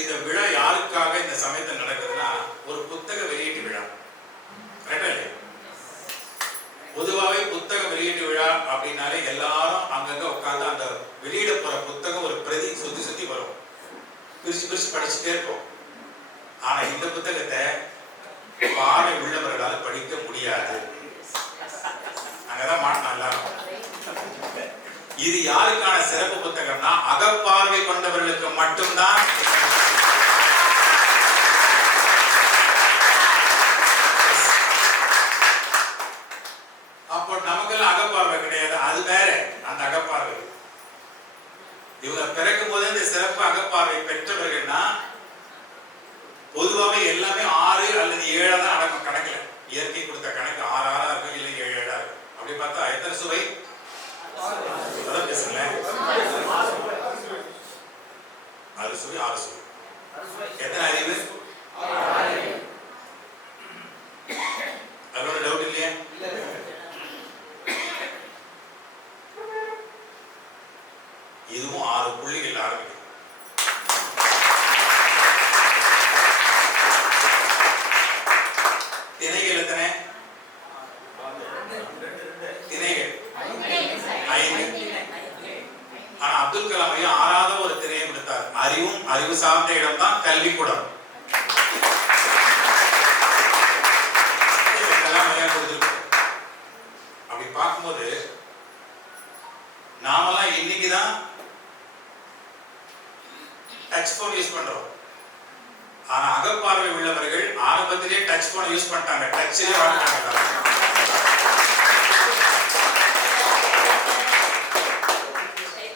இந்த விழா யாருக்காக இந்த சமயத்தில் நடக்குதுன்னா ஒரு புத்தக வெளியீட்டு விழா. கரெக்டா இல்லையா? பொதுவாகவே புத்தக வெளியீட்டு விழா அப்படின்னாலே எல்லாரும் அங்கங்க உட்கார்ந்து அந்த வெளியிட போற புத்தகம் ஒரு பிரதி சுத்தி சுத்தி வரும், பிரிச்சு பிரிச்சு படிச்சுட்டே இருப்போம். ஆனா இந்த புத்தகத்தை பார்வை உள்ளவர்களால் படிக்க முடியாது. அங்கதான் மாட்டோம் எல்லாரும். இது யாருக்கான சிறப்பு புத்தகம்னா அகப்பார்வை கொண்டவர்களுக்கு மட்டும்தான். அப்போ நமக்கெல்லாம் அகப்பார்வை கிடையாது, அது வேற. அந்த அகப்பார்வை இவங்க பிறக்கும் போதே இந்த சிறப்பு அகப்பார்வை பெற்றவர்கள்னா பொதுவாகவே எல்லாமே 6 அல்லது 7 தான் அடங்கும் கணக்குல. இயற்கை கொடுத்த கணக்கு 6 6 இருக்கும், இல்லை 7 7 இருக்கும். அப்படி பார்த்தா எத்தனை சுவை? பேசுங்களேன். 6 சுவை 6 சுவை. எத்தனை அறிவு? அதோட டவுட் இல்லையா? இதுவும் 6 புள்ளிகள் ஆரம்பிக்கும். திணைகள் எத்தனை? திணைகள் 5. ஆனா அப்துல் கலாம் ஐயா 6வது ஒரு திணையை கொடுத்தார். அறிவும் அறிவு சார்ந்த இடம் தான் கல்விக்கூடம். கலாம் ஐயா கொடுத்திருக்கார். அப்படி பார்க்கும்போது நாமெல்லாம் இன்னைக்குதான் டச் போன் யூஸ் பண்றோம். ஆனா அகப்பார்வை உள்ளவர்கள் ஆரம்பத்திலே டச் போன் யூஸ் பண்ணிட்டாங்க, டச்சிலே வாழ்ந்தாங்க.